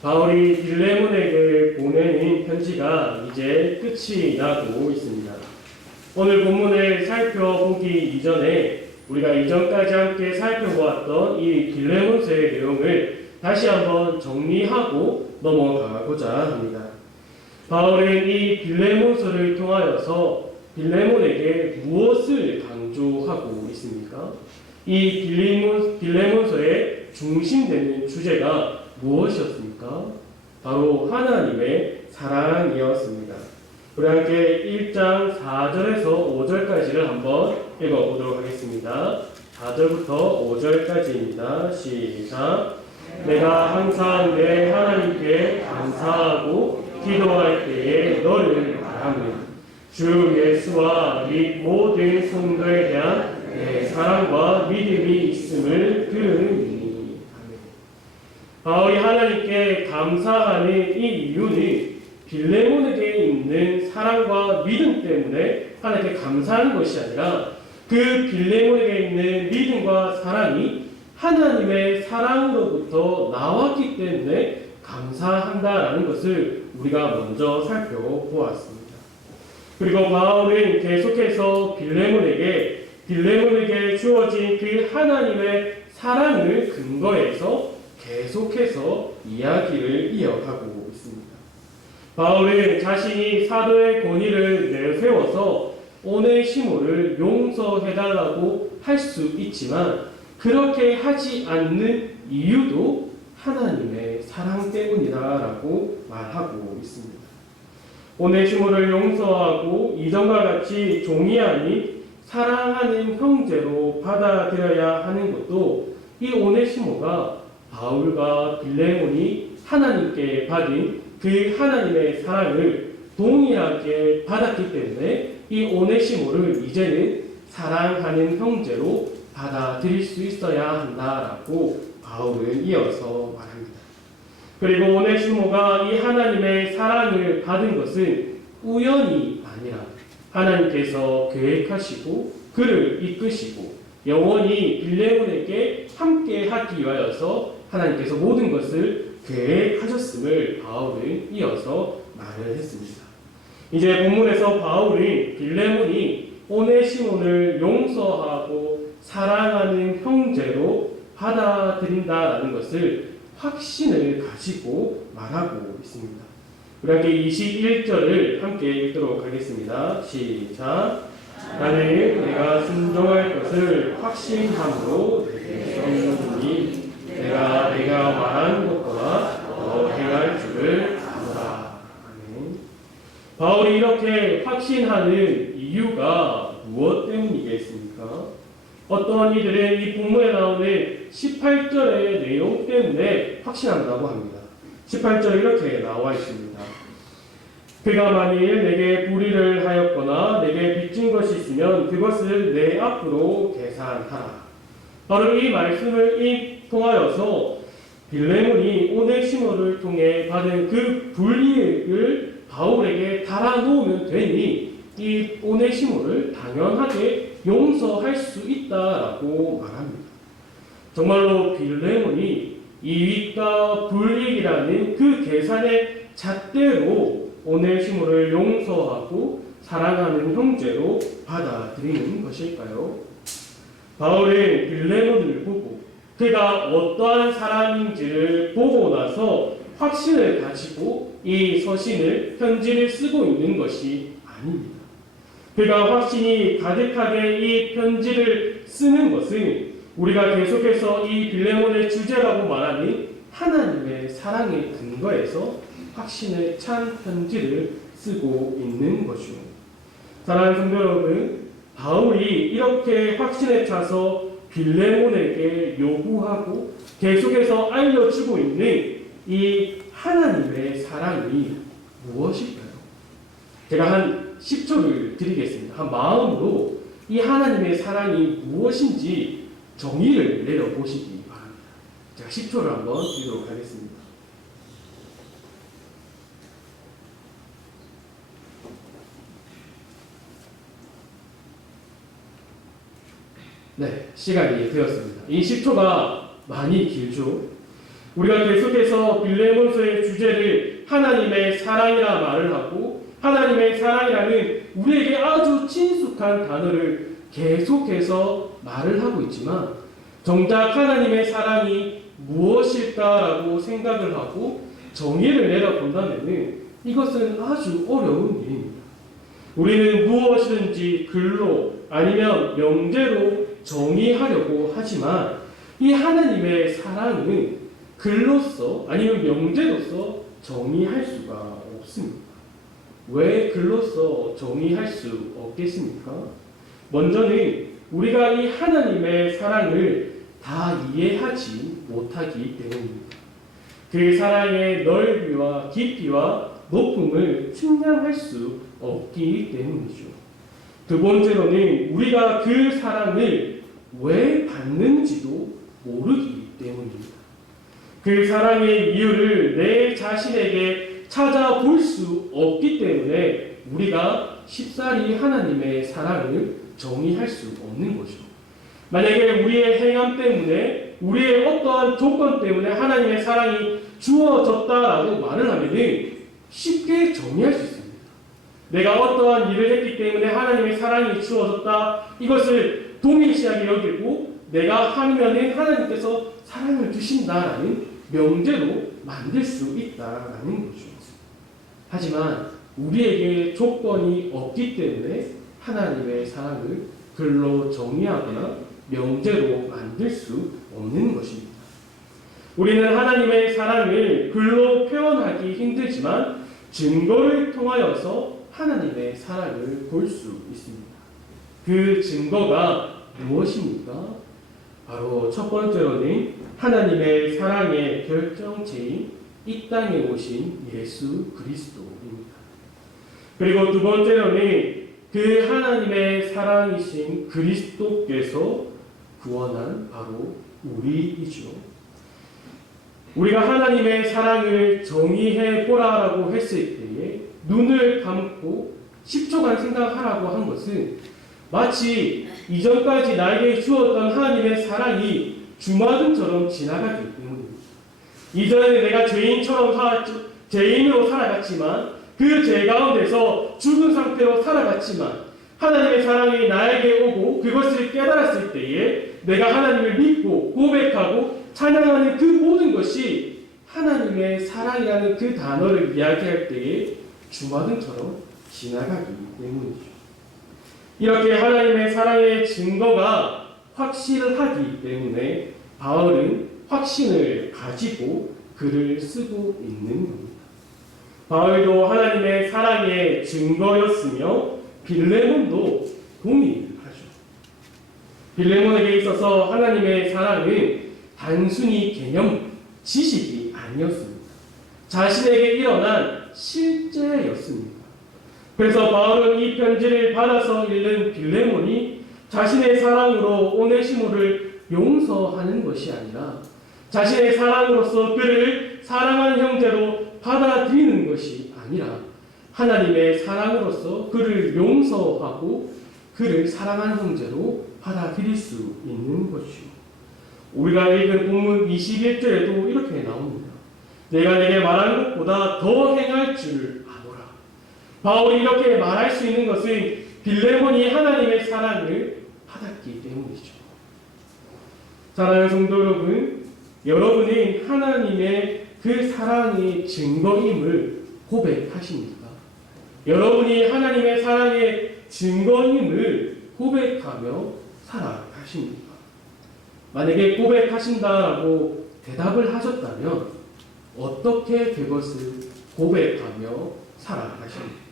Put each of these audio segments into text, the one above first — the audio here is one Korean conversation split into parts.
바울이 빌레몬에게 보내는 편지가 이제 끝이 나고 있습니다. 오늘 본문을 살펴보기 이전에 우리가 이전까지 함께 살펴보았던 이 빌레몬서의 내용을 다시 한번 정리하고 넘어가고자 합니다. 바울은 이 빌레몬서를 통하여서 빌레몬에게 무엇을 강조하고 있습니까? 이 빌레몬서의 중심되는 주제가 무엇이었습니까? 바로 하나님의 사랑이었습니다. 우리 함께 1장 4절에서 5절까지를 한번 읽어보도록 하겠습니다. 4절부터 5절까지입니다. 시작. 내가 항상 내 하나님께 감사하고 기도할 때에 너를 바라는 주 예수와 및 모든 성도에 대한 내 사랑과 믿음이 있음을 들으니. 바울이 하나님께 감사하는 이 이유는 빌레몬에게 있는 사랑과 믿음 때문에 하나님께 감사하는 것이 아니라 그 빌레몬에게 있는 믿음과 사랑이 하나님의 사랑으로부터 나왔기 때문에 감사한다라는 것을 우리가 먼저 살펴보았습니다. 그리고 바울은 계속해서 빌레몬에게 주어진 그 하나님의 사랑을 근거해서 계속해서 이야기를 이어가고 있습니다. 바울은 자신이 사도의 권위를 내세워서 오네시모를 용서해달라고 할 수 있지만 그렇게 하지 않는 이유도 하나님의 사랑 때문이다라고 말하고 있습니다. 오네시모를 용서하고 이전과 같이 종이 아닌 사랑하는 형제로 받아들여야 하는 것도 이 오네시모가 바울과 빌레몬이 하나님께 받은 그 하나님의 사랑을 동일하게 받았기 때문에 이 오네시모를 이제는 사랑하는 형제로 받아들일 수 있어야 한다라고 바울은 이어서 말합니다. 그리고 오네시모가 이 하나님의 사랑을 받은 것은 우연이 아니라 하나님께서 계획하시고 그를 이끄시고 영원히 빌레몬에게 함께 하기 위하여서 하나님께서 모든 것을 계획하셨음을 바울은 이어서 말을 했습니다. 이제 본문에서 바울이 빌레몬이 오네시몬을 용서하고 사랑하는 형제로 받아들인다라는 것을 확신을 가지고 말하고 있습니다. 우리 함께 21절을 함께 읽도록 하겠습니다. 시작. 나는 내가 순종할 것을 확신함으로 내게 써주니 내가 말한 것보다 더 행할 줄을 아노라. 바울이 이렇게 확신하는 이유가 무엇 때문이겠습니까? 어떤 이들은 이 본문에 나오는 18절의 내용 때문에 확신한다고 합니다. 18절에 이렇게 나와 있습니다. 그가 만일 내게 불의를 하였거나 내게 빚진 것이 있으면 그것을 내 앞으로 계산하라. 바로 이 말씀을 통하여서 빌레몬이 오네시모를 통해 받은 그 불이익을 바울에게 달아놓으면 되니 이 오네시모를 당연하게 용서할 수 있다라고 말합니다. 정말로 빌레몬이 이익과 불이익이라는 그 계산의 잣대로 오네시모를 용서하고 사랑하는 형제로 받아들이는 것일까요? 바울은 빌레몬을 보고 그가 어떠한 사람인지를 보고 나서 확신을 가지고 이 서신을 편지를 쓰고 있는 것이 아닙니다. 그가 확신이 가득하게 이 편지를 쓰는 것은 우리가 계속해서 이 빌레몬의 주제라고 말하는 하나님의 사랑의 근거에서 확신을 찬 편지를 쓰고 있는 것이요. 사랑하는 성도 여러분, 바울이 이렇게 확신에 차서 빌레몬에게 요구하고 계속해서 알려주고 있는 이 하나님의 사랑이 무엇일까요? 제가 한 10초를 드리겠습니다. 한 마음으로 이 하나님의 사랑이 무엇인지 정의를 내려보시기 바랍니다. 제가 10초를 한번 드리도록 하겠습니다. 네, 시간이 되었습니다. 이 10초가 많이 길죠. 우리가 계속해서 빌레몬서의 주제를 하나님의 사랑이라 말을 하고 하나님의 사랑이라는 우리에게 아주 친숙한 단어를 계속해서 말을 하고 있지만 정작 하나님의 사랑이 무엇일까라고 생각을 하고 정의를 내려본다면 이것은 아주 어려운 일입니다. 우리는 무엇이든지 글로 아니면 명제로 정의하려고 하지만 이 하나님의 사랑은 글로서 아니면 명제로서 정의할 수가 없습니다. 왜 글로서 정의할 수 없겠습니까? 먼저는 우리가 이 하나님의 사랑을 다 이해하지 못하기 때문입니다. 그 사랑의 넓이와 깊이와 높음을 측량할 수 없기 때문이죠. 두 번째로는 우리가 그 사랑을 왜 받는지도 모르기 때문입니다. 그 사랑의 이유를 내 자신에게 찾아볼 수 없기 때문에 우리가 쉽사리 하나님의 사랑을 정의할 수 없는 거죠. 만약에 우리의 행함 때문에 우리의 어떠한 조건 때문에 하나님의 사랑이 주어졌다라고 말을 하면 쉽게 정의할 수 있습니다. 내가 어떠한 일을 했기 때문에 하나님의 사랑이 주어졌다. 이것을 동일시하게 여기고 내가 하면은 하나님께서 사랑을 주신다라는 명제로 만들 수 있다라는 거죠. 하지만 우리에게 조건이 없기 때문에 하나님의 사랑을 글로 정의하거나 명제로 만들 수 없는 것입니다. 우리는 하나님의 사랑을 글로 표현하기 힘들지만 증거를 통하여서 하나님의 사랑을 볼 수 있습니다. 그 증거가 무엇입니까? 바로 첫 번째로는 하나님의 사랑의 결정체인 이 땅에 오신 예수 그리스도입니다. 그리고 두 번째로는 그 하나님의 사랑이신 그리스도께서 구원한 바로 우리이죠. 우리가 하나님의 사랑을 정의해 보라라고 했을 때에 눈을 감고 10초간 생각하라고 한 것은 마치 이전까지 나에게 주었던 하나님의 사랑이 주마등처럼 지나가기 때문입니다. 이전에 내가 죄인으로 살아갔지만 그 죄 가운데서 죽은 상태로 살아갔지만 하나님의 사랑이 나에게 오고 그것을 깨달았을 때에 내가 하나님을 믿고 고백하고 찬양하는 그 모든 것이 하나님의 사랑이라는 그 단어를 이야기할 때에 주마등처럼 지나가기 때문이죠. 이렇게 하나님의 사랑의 증거가 확실하기 때문에 바울은 확신을 가지고 글을 쓰고 있는 겁니다. 바울도 하나님의 사랑의 증거였으며 빌레몬도 동의하죠. 빌레몬에게 있어서 하나님의 사랑은 단순히 개념, 지식이 아니었습니다. 자신에게 일어난 실제였습니다. 그래서 바울은 이 편지를 받아서 읽는 빌레몬이 자신의 사랑으로 오네시모를 용서하는 것이 아니라 자신의 사랑으로서 그를 사랑하는 형제로 받아들이는 것이 아니라 하나님의 사랑으로서 그를 용서하고 그를 사랑하는 형제로 받아들일 수 있는 것이요. 우리가 읽은 본문 21절에도 이렇게 나옵니다. 내가 내게 말한 것보다 더 행할 줄 아노라. 바울이 이렇게 말할 수 있는 것은 빌레몬이 하나님의 사랑을 받았기 때문이죠. 사랑하는 성도 여러분, 여러분이 하나님의 그 사랑의 증거임을 고백하십니까? 여러분이 하나님의 사랑의 증거임을 고백하며 살아가십니까? 만약에 고백하신다라고 대답을 하셨다면 어떻게 그것을 고백하며 살아가십니까?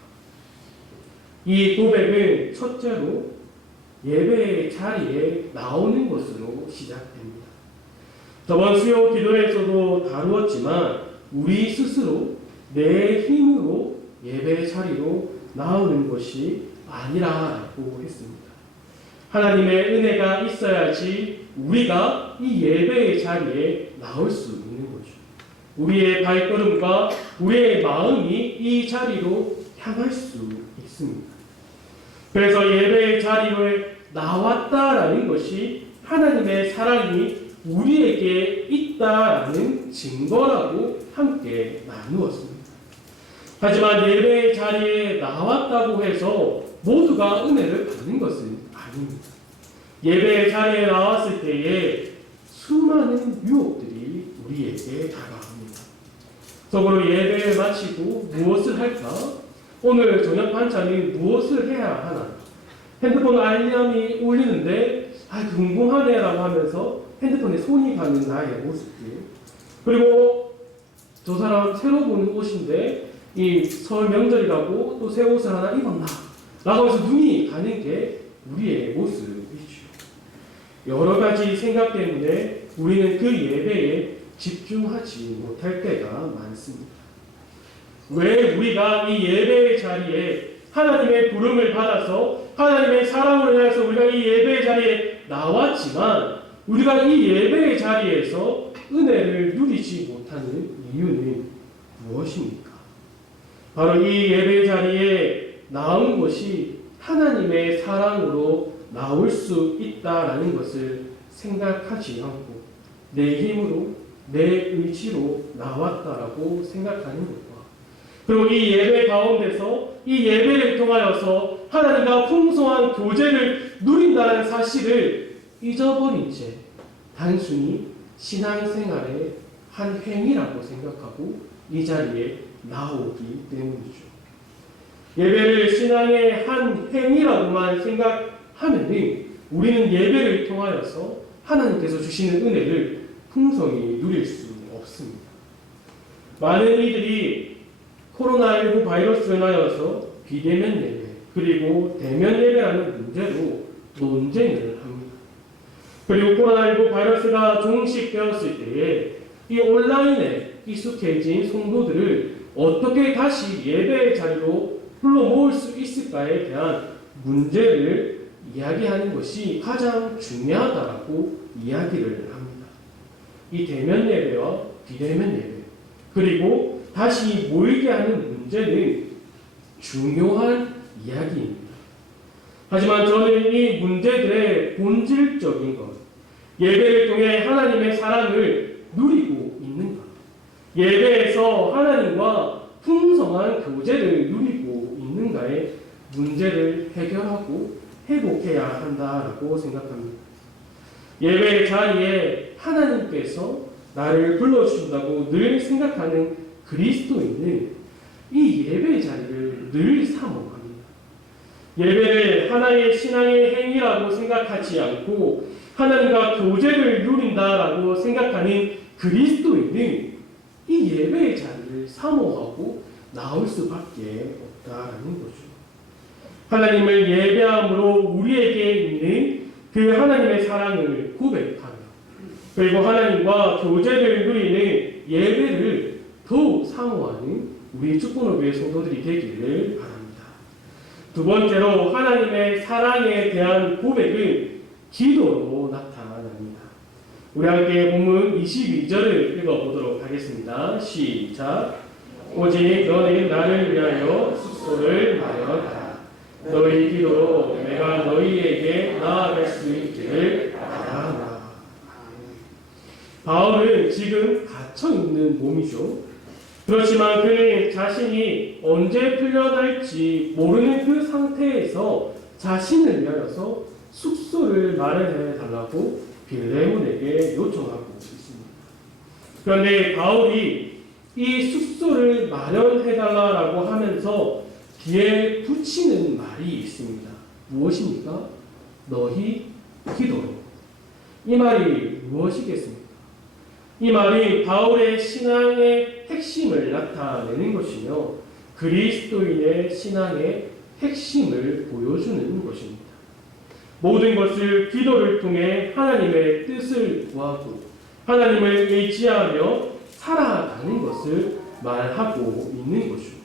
이 고백은 첫째로 예배의 자리에 나오는 것으로 시작됩니다. 저번 수요 기도에서도 다루었지만 우리 스스로 내 힘으로 예배 자리로 나오는 것이 아니라고 했습니다. 하나님의 은혜가 있어야지 우리가 이 예배의 자리에 나올 수 있는 거죠. 우리의 발걸음과 우리의 마음이 이 자리로 향할 수 있습니다. 그래서 예배의 자리에 나왔다라는 것이 하나님의 사랑이 우리에게 있다라는 증거라고 함께 나누었습니다. 하지만 예배의 자리에 나왔다고 해서 모두가 은혜를 받는 것은 아닙니다. 예배의 자리에 나왔을 때에 수많은 유혹들이 우리에게 다가옵니다. 속으로 예배를 마치고 무엇을 할까? 오늘 저녁 반찬은 무엇을 해야 하나? 핸드폰 알림이 울리는데 궁금하네라고 하면서 핸드폰에 손이 가는 나의 모습들. 그리고 저 사람 새로 보는 옷인데 이 설 명절이라고 또 새 옷을 하나 입었나? 라고 해서 눈이 가는 게 우리의 모습이죠. 여러 가지 생각 때문에 우리는 그 예배에 집중하지 못할 때가 많습니다. 왜 우리가 이 예배의 자리에 하나님의 부름을 받아서 하나님의 사랑을 위해서 우리가 이 예배의 자리에 나왔지만 우리가 이 예배의 자리에서 은혜를 누리지 못하는 이유는 무엇입니까? 바로 이 예배 자리에 나온 것이 하나님의 사랑으로 나올 수 있다라는 것을 생각하지 않고 내 힘으로 내 의지로 나왔다라고 생각하는 것과 그리고 이 예배 가운데서 이 예배를 통하여서 하나님과 풍성한 교제를 누린다는 사실을 잊어버린 채 단순히 신앙생활의 한 행위라고 생각하고 이 자리에 나오기 때문이죠. 예배를 신앙의 한 행위라고만 생각하면 우리는 예배를 통하여서 하나님께서 주시는 은혜를 풍성히 누릴 수 없습니다. 많은 이들이 코로나19 바이러스로 인하여서 비대면 예배 그리고 대면 예배라는 문제로 논쟁을 합니다. 그리고 코로나19 바이러스가 종식되었을 때에 이 온라인에 익숙해진 성도들을 어떻게 다시 예배의 자리로 불러 모을 수 있을까에 대한 문제를 이야기하는 것이 가장 중요하다라고 이야기를 합니다. 이 대면 예배와 비대면 예배 그리고 다시 모이게 하는 문제는 중요한 이야기입니다. 하지만 저는 이 문제들의 본질적인 것, 예배를 통해 하나님의 사랑을 누리고 있는가, 예배에서 하나님과 풍성한 교제를 누리고 있는가의 문제를 해결하고 회복해야 한다라고 생각합니다. 예배의 자리에 하나님께서 나를 불러주신다고 늘 생각하는 그리스도인은 이 예배의 자리를 늘 사모합니다. 예배를 하나의 신앙의 행위라고 생각하지 않고 하나님과 교제를 누린다라고 생각하는 그리스도인은 이 예배의 자리를 사모하고 나올 수밖에 없다라는 거죠. 하나님을 예배함으로 우리에게 있는 그 하나님의 사랑을 고백하며 그리고 하나님과 교제를 누리는 예배를 더욱 사모하는 우리 축구노교의 성도들이 되기를 바랍니다. 두 번째로 하나님의 사랑에 대한 고백은 기도로 나타납니다. 우리 함께 본문 22절을 읽어보도록 하겠습니다. 시작. 오직 너는 나를 위하여 숙소를 마련하라. 너희 기도로 내가 너희에게 나아갈 수 있기를 바라노라. 바울은 지금 갇혀있는 몸이죠. 그렇지만 그는 자신이 언제 풀려날지 모르는 그 상태에서 자신을 위하여서 숙소를 마련해 달라고 빌레몬에게 요청하고 있습니다. 그런데 바울이 이 숙소를 마련해 달라고 하면서 뒤에 붙이는 말이 있습니다. 무엇입니까? 너희 기도로. 이 말이 무엇이겠습니까? 이 말이 바울의 신앙의 핵심을 나타내는 것이며 그리스도인의 신앙의 핵심을 보여주는 것입니다. 모든 것을 기도를 통해 하나님의 뜻을 구하고 하나님을 의지하며 살아가는 것을 말하고 있는 것이죠.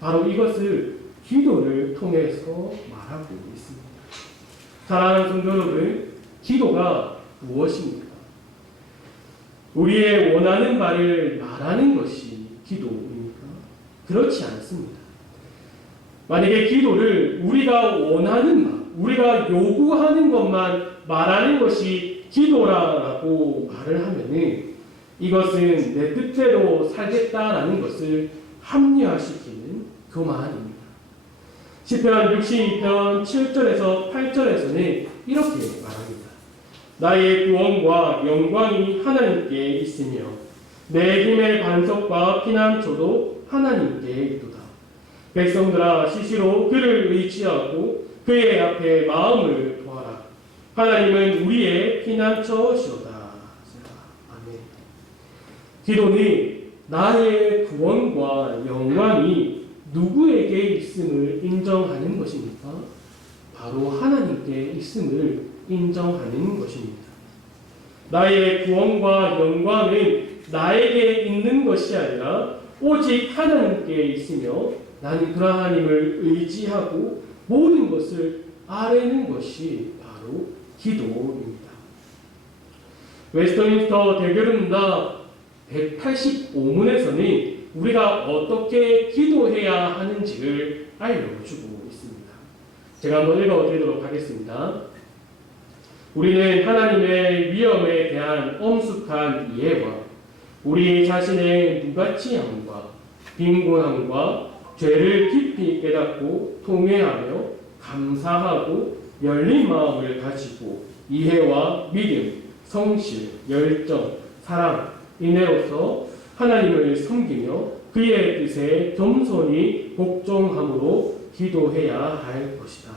바로 이것을 기도를 통해서 말하고 있습니다. 사랑하는 성도 여러분, 기도가 무엇입니까? 우리의 원하는 말을 말하는 것이 기도입니까? 그렇지 않습니다. 만약에 기도를 우리가 원하는 말, 우리가 요구하는 것만 말하는 것이 기도라고 말을 하면은 이것은 내 뜻대로 살겠다라는 것을 합리화시키는 교만입니다. 시편 62편 7절에서 8절에서는 이렇게 말합니다. 나의 구원과 영광이 하나님께 있으며 내 힘의 반석과 피난처도 하나님께 있도다. 백성들아 시시로 그를 의지하고 그의 앞에 마음을 도하라. 하나님은 우리의 피난처시오다. 아멘. 기도는 나의 구원과 영광이 누구에게 있음을 인정하는 것입니까? 바로 하나님께 있음을 인정하는 것입니다. 나의 구원과 영광은 나에게 있는 것이 아니라 오직 하나님께 있으며 나는 그 하나님을 의지하고 모든 것을 아뢰는 것이 바로 기도입니다. 웨스트민스터 대결문답 185문에서는 우리가 어떻게 기도해야 하는지를 알려주고 있습니다. 제가 한번 읽어드리도록 하겠습니다. 우리는 하나님의 위엄에 대한 엄숙한 이해와 우리 자신의 무가치함과 빈곤함과 죄를 깊이 깨닫고 통회하며 감사하고 열린 마음을 가지고 이해와 믿음, 성실, 열정, 사랑, 인애로서 하나님을 섬기며 그의 뜻에 겸손히 복종함으로 기도해야 할 것이다.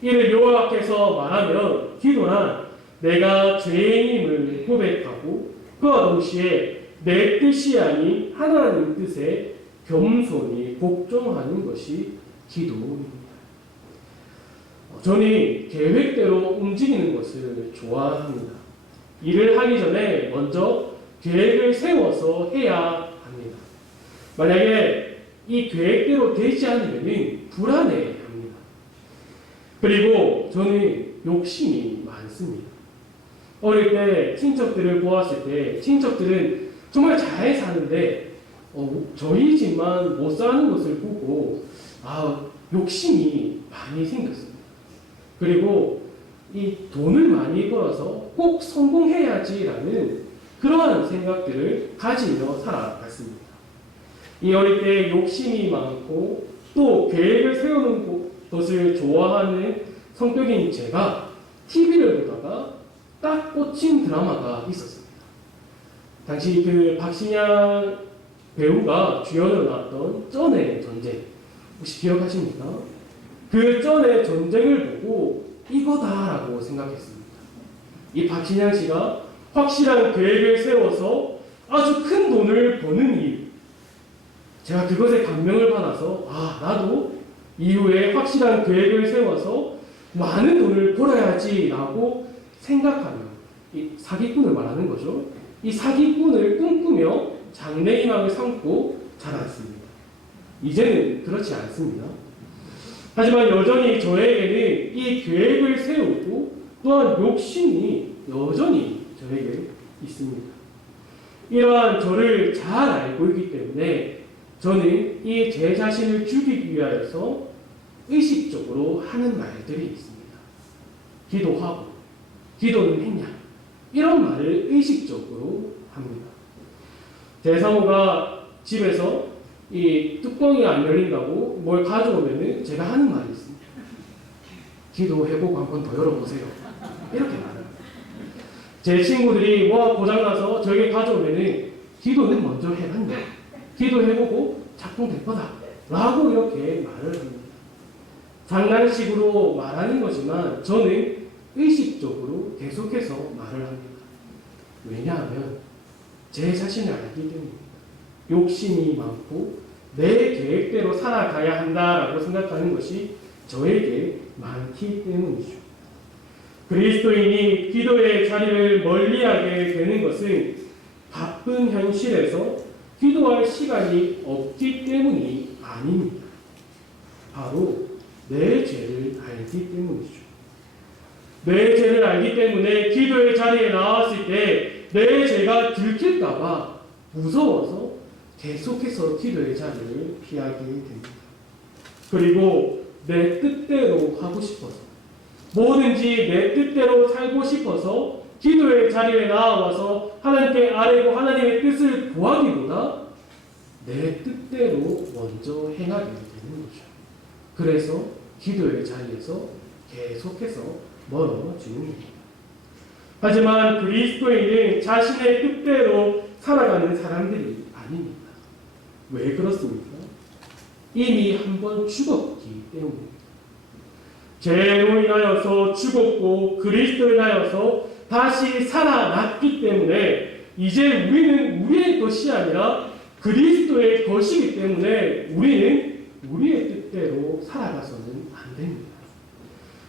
이를 요약해서 말하면 기도란 내가 죄인임을 고백하고 그와 동시에 내 뜻이 아닌 하나님 뜻에 겸손히 복종하는 것이 기도입니다. 저는 계획대로 움직이는 것을 좋아합니다. 일을 하기 전에 먼저 계획을 세워서 해야 합니다. 만약에 이 계획대로 되지 않으면 불안해합니다. 그리고 저는 욕심이 많습니다. 어릴 때 친척들을 보았을 때 친척들은 정말 잘 사는데 저희 집만 못 사는 것을 보고 욕심이 많이 생겼습니다. 그리고 이 돈을 많이 벌어서 꼭 성공해야지라는 그러한 생각들을 가지며 살아갔습니다. 이 어릴 때 욕심이 많고 또 계획을 세우는 것을 좋아하는 성격인 제가 TV를 보다가 딱 꽂힌 드라마가 있었습니다. 당시 그 박신양 배우가 주연으로 나왔던 쩐의 전쟁 혹시 기억하십니까? 그 쩐의 전쟁을 보고 이거다라고 생각했습니다. 이 박신양 씨가 확실한 계획을 세워서 아주 큰 돈을 버는 일, 제가 그것에 감명을 받아서 나도 이후에 확실한 계획을 세워서 많은 돈을 벌어야지라고 생각하며 이 사기꾼을 말하는 거죠. 이 사기꾼을 꿈꾸며 장래희망을 삼고 자랐습니다. 이제는 그렇지 않습니다. 하지만 여전히 저에게는 이 계획을 세우고 또한 욕심이 여전히 저에게 있습니다. 이러한 저를 잘 알고 있기 때문에 저는 이 제 자신을 죽이기 위하여서 의식적으로 하는 말들이 있습니다. 기도하고 기도는 했냐? 이런 말을 의식적으로 합니다. 제 사모가 집에서 이 뚜껑이 안 열린다고 뭘 가져오면은 제가 하는 말이 있습니다. 기도해보고 한 번 더 열어보세요. 이렇게 말해요. 제 친구들이 뭐 고장나서 저에게 가져오면은 기도는 먼저 해봤네. 기도해보고 작동될 거다. 라고 이렇게 말을 합니다. 장난식으로 말하는 거지만 저는 의식적으로 계속해서 말을 합니다. 왜냐하면 제 자신을 알기 때문입니다. 욕심이 많고 내 계획대로 살아가야 한다라고 생각하는 것이 저에게 많기 때문이죠. 그리스도인이 기도의 자리를 멀리하게 되는 것은 바쁜 현실에서 기도할 시간이 없기 때문이 아닙니다. 바로 내 죄를 알기 때문이죠. 내 죄를 알기 때문에 기도의 자리에 나왔을 때 내 죄가 들킬까봐 무서워서 계속해서 기도의 자리를 피하게 됩니다. 그리고 내 뜻대로 하고 싶어서 뭐든지 내 뜻대로 살고 싶어서 기도의 자리에 나와서 하나님께 아뢰고 하나님의 뜻을 구하기보다 내 뜻대로 먼저 행하게 되는 거죠. 그래서 기도의 자리에서 계속해서 멀어지는 겁니다. 하지만 그리스도인은 자신의 뜻대로 살아가는 사람들이 아닙니다. 왜 그렇습니까? 이미 한번 죽었기 때문입니다. 죄로 인하여서 죽었고 그리스도로 인하여서 다시 살아났기 때문에 이제 우리는 우리의 것이 아니라 그리스도의 것이기 때문에 우리는 우리의 뜻대로 살아가서는 안 됩니다.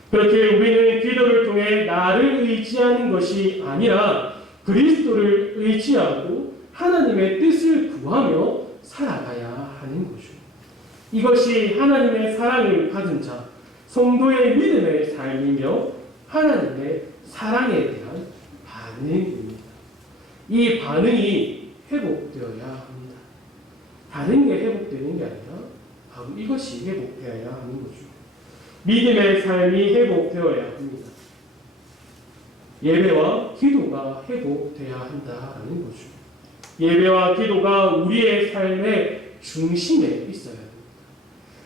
그렇게 우리는 기도를 통해 나를 의지하는 것이 아니라 그리스도를 의지하고 하나님의 뜻을 구하며 살아가야 하는 거죠. 이것이 하나님의 사랑을 가진 자, 성도의 믿음의 삶이며 하나님의 사랑에 대한 반응입니다. 이 반응이 회복되어야 합니다. 다른 게 회복되는 게 아니라 바로 이것이 회복되어야 하는 거죠. 믿음의 삶이 회복되어야 합니다. 예배와 기도가 회복되어야 한다라는 거죠. 예배와 기도가 우리의 삶의 중심에 있어야 합니다.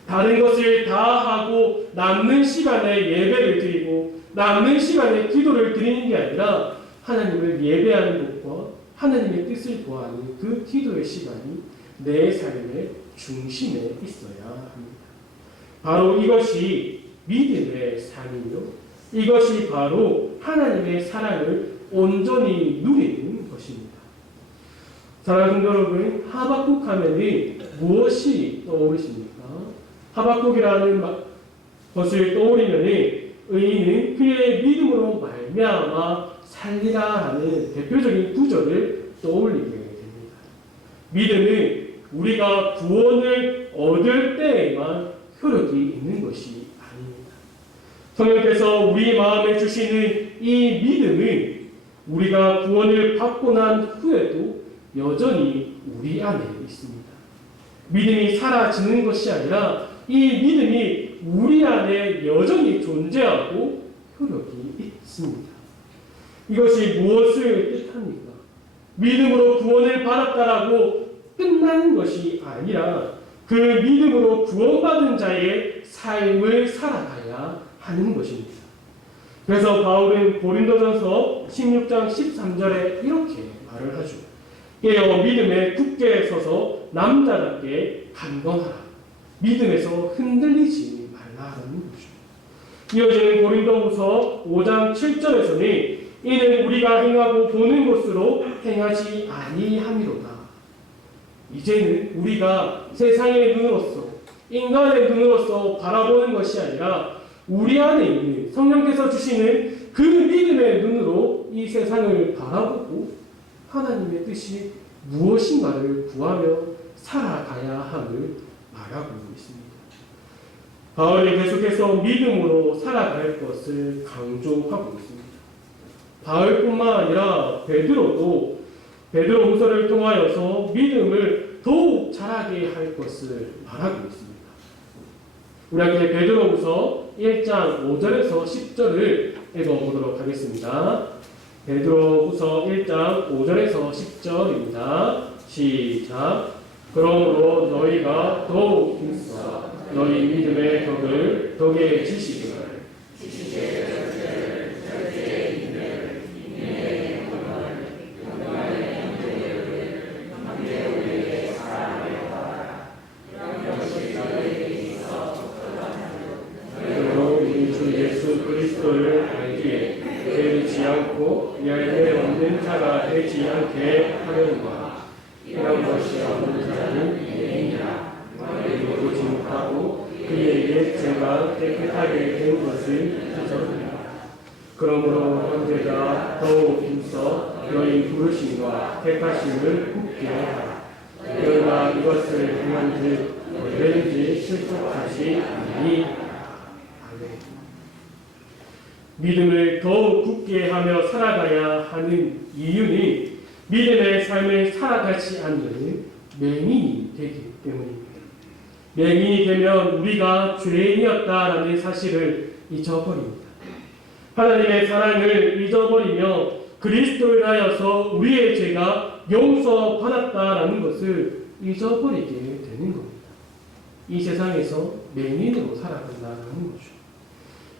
다른 것을 다 하고 남는 시간에 예배를 드리고 남는 시간에 기도를 드리는 게 아니라 하나님을 예배하는 것과 하나님의 뜻을 구하는 그 기도의 시간이 내 삶의 중심에 있어야 합니다. 바로 이것이 믿음의 삶이며 이것이 바로 하나님의 사랑을 온전히 누리는 것입니다. 사랑하는 여러분, 하박국 하면은 무엇이 떠오르십니까? 하박국이라는 것을 떠올리면은 의인은 그의 믿음으로 말미암아 살리라 하는 대표적인 구절을 떠올리게 됩니다. 믿음은 우리가 구원을 얻을 때에만 효력이 있는 것이 아닙니다. 성령께서 우리 마음에 주시는 이 믿음은 우리가 구원을 받고 난 후에도 여전히 우리 안에 있습니다. 믿음이 사라지는 것이 아니라 이 믿음이 우리 안에 여전히 존재하고 효력이 있습니다. 이것이 무엇을 뜻합니까? 믿음으로 구원을 받았다라고 끝나는 것이 아니라 그 믿음으로 구원받은 자의 삶을 살아가야 하는 것입니다. 그래서 바울은 고린도전서 16장 13절에 이렇게 말을 하죠. 깨어 믿음에 굳게 서서 남자답게 강건하라. 믿음에서 흔들리지 말라라는 거죠. 이어지는 고린도후서 5장 7절에서는 이는 우리가 행하고 보는 것으로 행하지 아니함이로다. 이제는 우리가 세상의 눈으로서 인간의 눈으로서 바라보는 것이 아니라 우리 안에 있는 성령께서 주시는 그 믿음의 눈으로 이 세상을 바라보고 하나님의 뜻이 무엇인가를 구하며 살아가야 함을 말하고 있습니다. 바울이 계속해서 믿음으로 살아갈 것을 강조하고 있습니다. 바울뿐만 아니라 베드로도 베드로후서를 통하여서 믿음을 더욱 자라게 할 것을 말하고 있습니다. 우리 함께 베드로후서 1장 5절에서 10절을 읽어보도록 하겠습니다. 베드로후서 1장 5절에서 10절입니다. 시작. 그러므로 너희가 더욱 힘써 너희 믿음의 덕의 지식을 예수 그리스도를 알기에 게으르지 않고 열매 없는 자가 되지 않게 하려니와 이런 것이 없는 자는 유대인이라 보지 못하고 그에게 죄가 깨끗하게 된 것을 잊어버리라. 그러므로 형제가 더욱 힘써 너희 부르심과 택하심을 굳게 하라. 너희가 이것을 행한즉 언제든지 실족하지 아니하리라. 믿음을 더욱 굳게 하며 살아가야 하는 이유는 믿음의 삶을 살아가지 않는 맹인이 되기 때문입니다. 맹인이 되면 우리가 죄인이었다라는 사실을 잊어버립니다. 하나님의 사랑을 잊어버리며 그리스도를 하여서 우리의 죄가 용서받았다라는 것을 잊어버리게 되는 겁니다. 이 세상에서 맹인으로 살아간다는 거죠.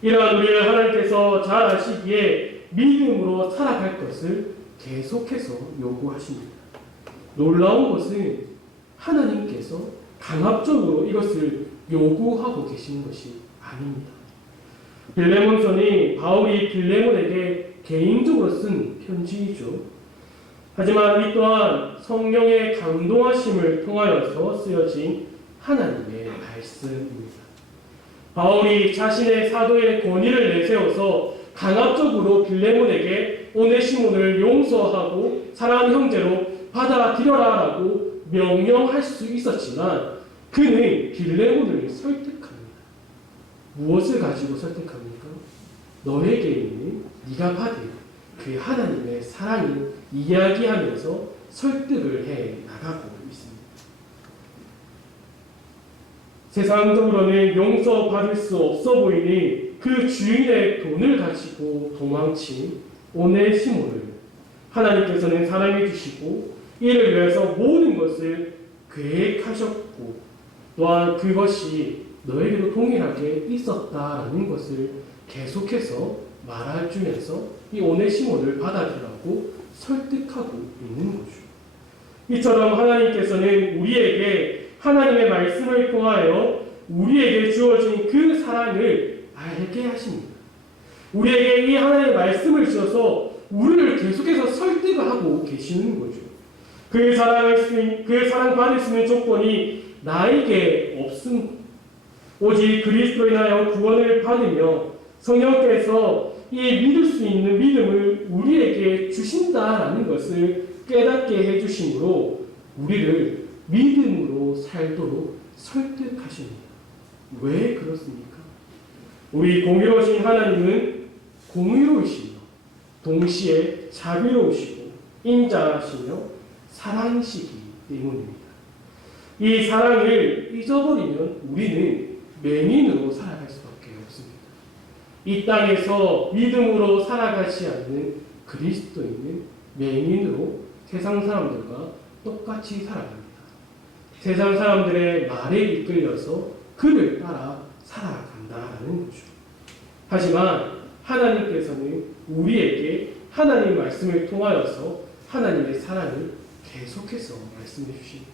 이러한 우리를 하나님께서 잘 아시기에 믿음으로 살아갈 것을 계속해서 요구하십니다. 놀라운 것은 하나님께서 강압적으로 이것을 요구하고 계시는 것이 아닙니다. 빌레몬서는 바울이 빌레몬에게 개인적으로 쓴 편지이죠. 하지만 이 또한 성령의 감동하심을 통하여서 쓰여진 하나님의 말씀입니다. 바울이 자신의 사도의 권위를 내세워서 강압적으로 빌레몬에게 오네시몬을 용서하고 사랑하는 형제로 받아들여라라고 명령할 수 있었지만 그는 빌레몬을 설득합니다. 무엇을 가지고 설득합니까? 너에게 있는 네가 받은 그 하나님의 사랑을 이야기하면서 설득을 해 나가고 있습니다. 세상적으로는 용서받을 수 없어 보이는 그 주인의 돈을 가지고 도망친 오네시모를 하나님께서는 사랑해 주시고 이를 위해서 모든 것을 계획하셨고 또한 그것이 너에게도 동일하게 있었다라는 것을 계속해서 말해주면서 이 오네시모를 받아들이라고 설득하고 있는 거죠. 이처럼 하나님께서는 우리에게 하나님의 말씀을 통하여 우리에게 주어진 그 사랑을 알게 하십니다. 우리에게 이 하나님의 말씀을 주셔서 우리를 계속해서 설득을 하고 계시는 거죠. 그 사랑 받을 수 있는 조건이 나에게 없습니다. 오직 그리스도에 인하여 구원을 받으며 성령께서 이 믿을 수 있는 믿음을 우리에게 주신다라는 것을 깨닫게 해주심으로 우리를 믿음으로 살도록 설득하십니다. 왜 그렇습니까? 우리 공의로우신 하나님은 공의로우시며 동시에 자비로우시고 인자하시며 사랑이시기 때문입니다. 이 사랑을 잊어버리면 우리는 맹인으로 살아갈 수밖에 없습니다. 이 땅에서 믿음으로 살아가지 않는 그리스도인은 맹인으로 세상 사람들과 똑같이 살아갑니다. 세상 사람들의 말에 이끌려서 그를 따라 살아간다라는 거죠. 하지만 하나님께서는 우리에게 하나님 말씀을 통하여서 하나님의 사랑을 계속해서 말씀해 주십니다.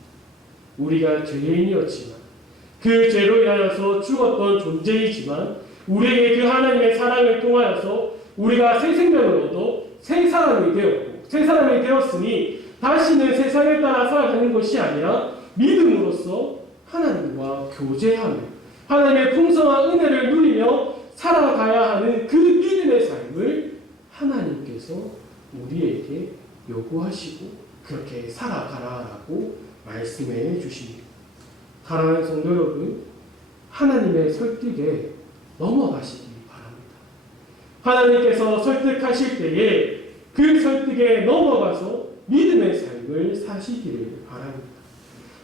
우리가 죄인이었지만 그 죄로 인하여서 죽었던 존재이지만 우리에게 그 하나님의 사랑을 통하여서 우리가 새 생명을 얻어 새 사람이 되었고 새 사람이 되었으니 다시는 세상에 따라 살아가는 것이 아니라 믿음으로써 하나님과 교제하며 하나님의 풍성한 은혜를 누리며 살아가야 하는 그 믿음의 삶을 하나님께서 우리에게 요구하시고 그렇게 살아가라라고 말씀해 주십니다. 사랑하는 성도 여러분, 하나님의 설득에 넘어가시기 바랍니다. 하나님께서 설득하실 때에 그 설득에 넘어가서 믿음의 삶을 사시기를 바랍니다.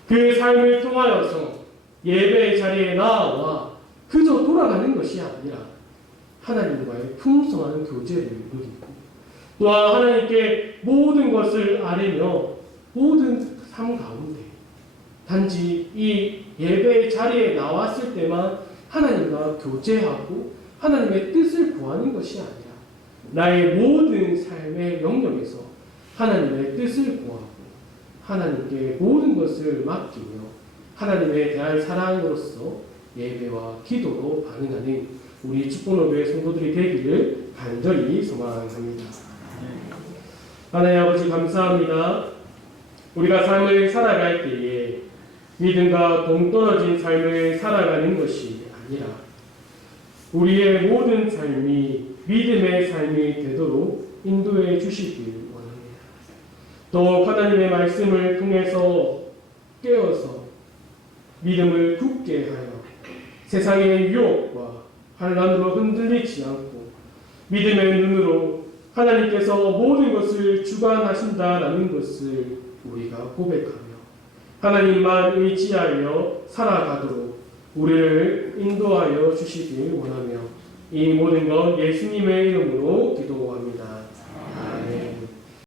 그 삶을 통하여서 예배의 자리에 나와 그저 돌아가는 것이 아니라 하나님과의 풍성한 교제를 누리고 또한 하나님께 모든 것을 아뢰며 모든 삶 가운데 단지 이 예배의 자리에 나왔을 때만 하나님과 교제하고 하나님의 뜻을 구하는 것이 아니라 나의 모든 삶의 영역에서 하나님의 뜻을 구하고 하나님께 모든 것을 맡기며 하나님에 대한 사랑으로서 예배와 기도로 반응하는 우리 축복노교의 성도들이 되기를 간절히 소망합니다. 하나님 아버지 감사합니다. 우리가 삶을 살아갈 때에 믿음과 동떨어진 삶을 살아가는 것이 아니라 우리의 모든 삶이 믿음의 삶이 되도록 인도해 주시길 원합니다. 또 하나님의 말씀을 통해서 깨어서 믿음을 굳게 하여 세상의 유혹과 환난으로 흔들리지 않고 믿음의 눈으로 하나님께서 모든 것을 주관하신다라는 것을 우리가 고백하며 하나님만 의지하여 살아가도록 우리를 인도하여 주시길 원하며 이 모든 것 예수님의 이름으로 기도합니다.